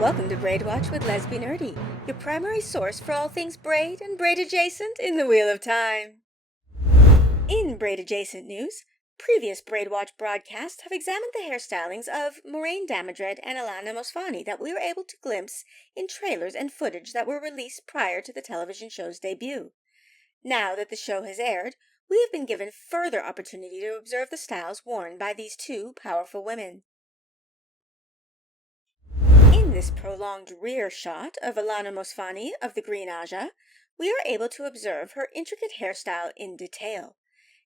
Welcome to Braid Watch with Lesbian Nerdy, your primary source for all things braid and braid adjacent in the Wheel of Time. In braid adjacent news, previous Braid Watch broadcasts have examined the hairstylings of Moraine Damodred and Alana Mosfani that we were able to glimpse in trailers and footage that were released prior to the television show's debut. Now that the show has aired, we have been given further opportunity to observe the styles worn by these two powerful women. In this prolonged rear shot of Alana Mosfani of the Green Aja, we are able to observe her intricate hairstyle in detail.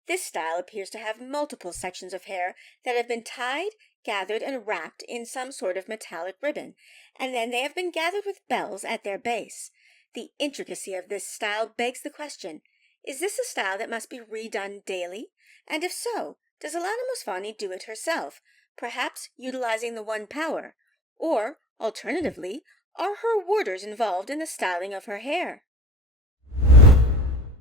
This style appears to have multiple sections of hair that have been tied, gathered, and wrapped in some sort of metallic ribbon, and then they have been gathered with bells at their base. The intricacy of this style begs the question, is this a style that must be redone daily? And if so, does Alana Mosfani do it herself, perhaps utilizing the One Power? Or, alternatively, are her warders involved in the styling of her hair?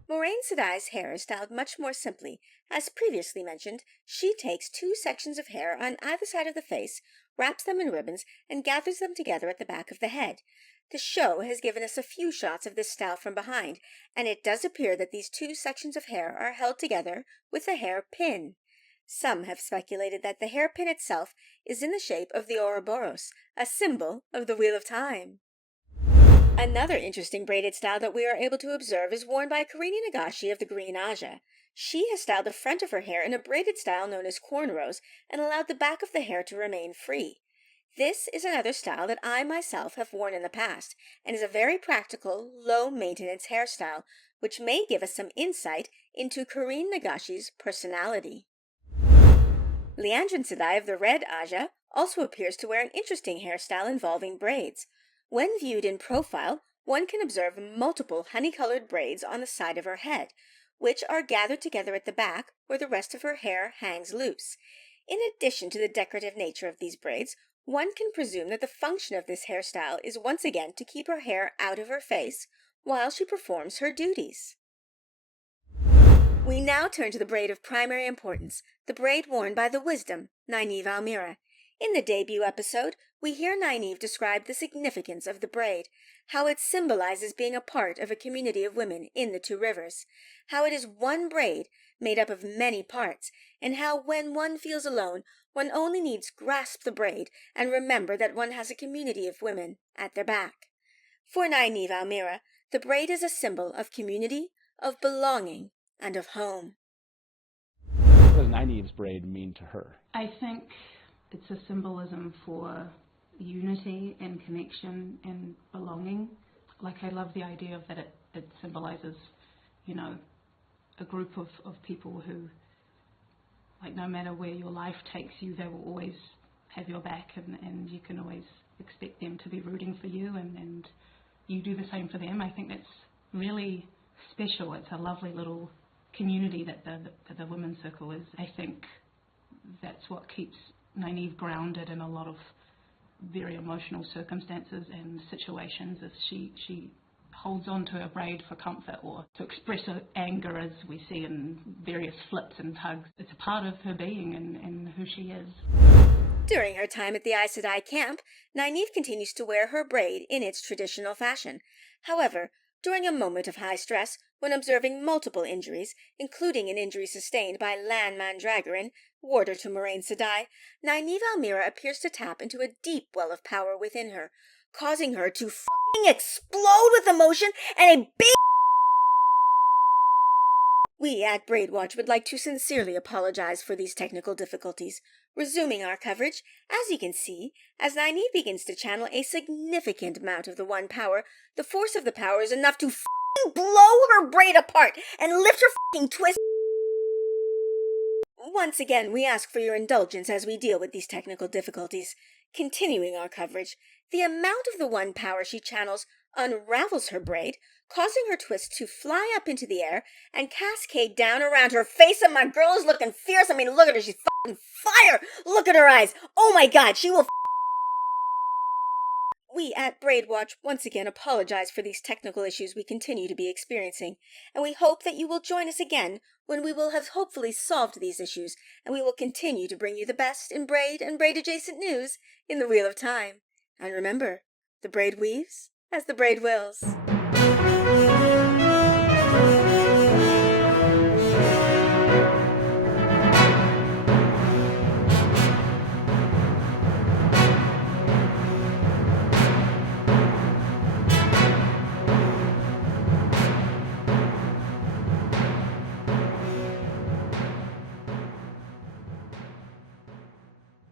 Moraine Sedai's hair is styled much more simply. As previously mentioned, she takes two sections of hair on either side of the face, wraps them in ribbons, and gathers them together at the back of the head. The show has given us a few shots of this style from behind, and it does appear that these two sections of hair are held together with a hair pin. Some have speculated that the hairpin itself is in the shape of the Ouroboros, a symbol of the Wheel of Time. Another interesting braided style that we are able to observe is worn by Karini Nagashi of the Green Aja. She has styled the front of her hair in a braided style known as cornrows and allowed the back of the hair to remain free. This is another style that I myself have worn in the past, and is a very practical, low-maintenance hairstyle, which may give us some insight into Karini Nagashi's personality. Leandrin Sedai of the Red Aja also appears to wear an interesting hairstyle involving braids. When viewed in profile, one can observe multiple honey-colored braids on the side of her head, which are gathered together at the back where the rest of her hair hangs loose. In addition to the decorative nature of these braids, one can presume that the function of this hairstyle is once again to keep her hair out of her face while she performs her duties. We now turn to the braid of primary importance, the braid worn by the Wisdom, Nynaeve Almira. In the debut episode, we hear Nynaeve describe the significance of the braid, how it symbolizes being a part of a community of women in the Two Rivers, how it is one braid made up of many parts, and how when one feels alone, one only needs grasp the braid and remember that one has a community of women at their back. For Nynaeve Almira, the braid is a symbol of community, of belonging, and of home. What does Nynaeve's braid mean to her? I think it's a symbolism for unity and connection and belonging. Like, I love the idea of that it symbolizes, a group of people who, like, no matter where your life takes you, they will always have your back, and you can always expect them to be rooting for you, and you do the same for them. I think that's really special. It's a lovely little community that the women's circle is. I think that's what keeps Nynaeve grounded in a lot of very emotional circumstances and situations, as she holds on to her braid for comfort or to express her anger, as we see in various flips and tugs. It's a part of her being and who she is. During her time at the Aes Sedai camp, Nynaeve continues to wear her braid in its traditional fashion. However, during a moment of high stress, when observing multiple injuries, including an injury sustained by Lan Mandragoran, warder to Moraine Sedai, Nynaeve Almira appears to tap into a deep well of power within her, causing her to f***ing explode with emotion and a big... We at Braid Watch would like to sincerely apologize for these technical difficulties. Resuming our coverage, as you can see, as Nynaeve begins to channel a significant amount of the One Power, the force of the power is enough to f***ing blow her braid apart and lift her f***ing twist. Once again, we ask for your indulgence as we deal with these technical difficulties. Continuing our coverage, the amount of the One Power she channels unravels her braid, causing her twist to fly up into the air and cascade down around her face, and my girl is looking fierce. I mean, look at her, she's fucking fire! Look at her eyes! Oh my god, she will We at Braid Watch once again apologize for these technical issues we continue to be experiencing, and we hope that you will join us again when we will have hopefully solved these issues, and we will continue to bring you the best in braid and braid-adjacent news in the Wheel of Time. And remember, The braid weaves as the braid wills.